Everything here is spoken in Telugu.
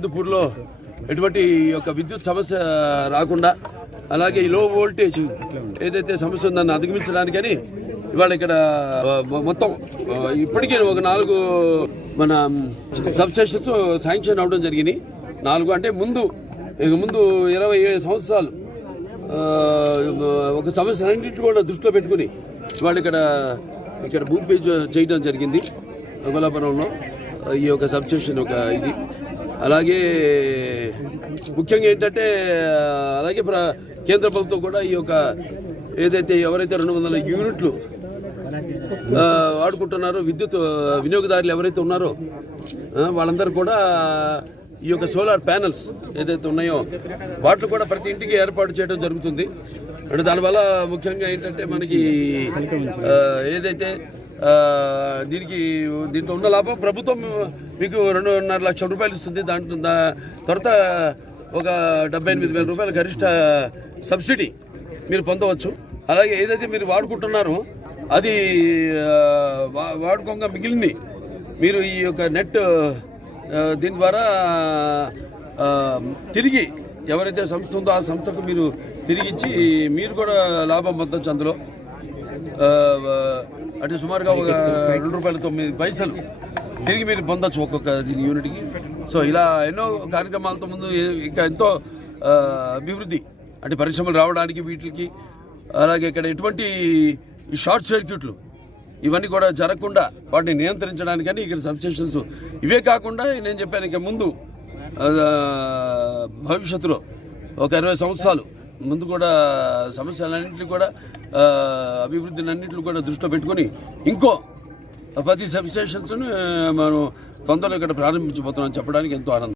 హిందూపూర్లో ఎటువంటి యొక్క విద్యుత్ సమస్య రాకుండా, అలాగే ఈ లో వోల్టేజ్ ఏదైతే సమస్య ఉందని అధిగమించడానికని ఇవాళ ఇక్కడ మొత్తం ఇప్పటికే ఒక 4 మన సబ్స్టేషన్స్ శాంక్షన్ అవడం జరిగింది. 4 అంటే ముందు 20 సంవత్సరాలు ఒక సమస్య అన్నింటినీ కూడా దృష్టిలో పెట్టుకుని ఇవాళ ఇక్కడ భూమి పేజ్ చేయడం జరిగింది. గొల్లాపురంలో ఈ యొక్క సబ్స్టేషన్ ఒక ఇది. అలాగే ముఖ్యంగా ఏంటంటే అలాగే కేంద్ర ప్రభుత్వం కూడా ఈ యొక్క ఏదైతే ఎవరైతే 200 యూనిట్లు వాడుకుంటున్నారో విద్యుత్ వినియోగదారులు ఎవరైతే ఉన్నారో వాళ్ళందరూ కూడా ఈ యొక్క సోలార్ ప్యానల్స్ ఏదైతే ఉన్నాయో వాటిని కూడా ప్రతి ఇంటికి ఏర్పాటు చేయడం జరుగుతుంది. అంటే దానివల్ల ముఖ్యంగా ఏంటంటే మనకి ఏదైతే దీంట్లో ఉన్న లాభం ప్రభుత్వం మీకు 2.5 లక్షల రూపాయలు ఇస్తుంది. దాంట్లో తర్వాత ఒక 78,000 రూపాయల గరిష్ట సబ్సిడీ మీరు పొందవచ్చు. అలాగే ఏదైతే మీరు వాడుకుంటున్నారో అది వాడుకోగా మిగిలింది మీరు ఈ యొక్క నెట్ దీని ద్వారా తిరిగి ఎవరైతే సంస్థ ఉందో ఆ సంస్థకు మీరు తిరిగిచ్చి మీరు కూడా లాభం పొందవచ్చు. అందులో అంటే సుమారుగా ఒక ₹2.09 తిరిగి మీరు పొందొచ్చు ఒక్కొక్క దీని యూనిట్కి. సో ఇలా ఎన్నో కార్యక్రమాలతో ముందు ఇంకా ఎంతో అభివృద్ధి అంటే పరిశ్రమలు రావడానికి వీటికి, అలాగే ఇక్కడ ఎటువంటి షార్ట్ సర్క్యూట్లు ఇవన్నీ కూడా జరగకుండా వాటిని నియంత్రించడానికని ఇక్కడ సబ్స్టేషన్స్ ఇవే కాకుండా నేను చెప్పాను ఇక ముందు భవిష్యత్తులో ఒక 20 సంవత్సరాలు ముందు కూడా సమస్యలన్నింటినీ కూడా అభివృద్ధిని అన్నింటిని కూడా దృష్టిలో పెట్టుకొని ఇంకో 10 సబ్స్టేషన్స్ని మనం తొందరలో ఇక్కడ ప్రారంభించబోతున్నాం చెప్పడానికి ఎంతో ఆనందం.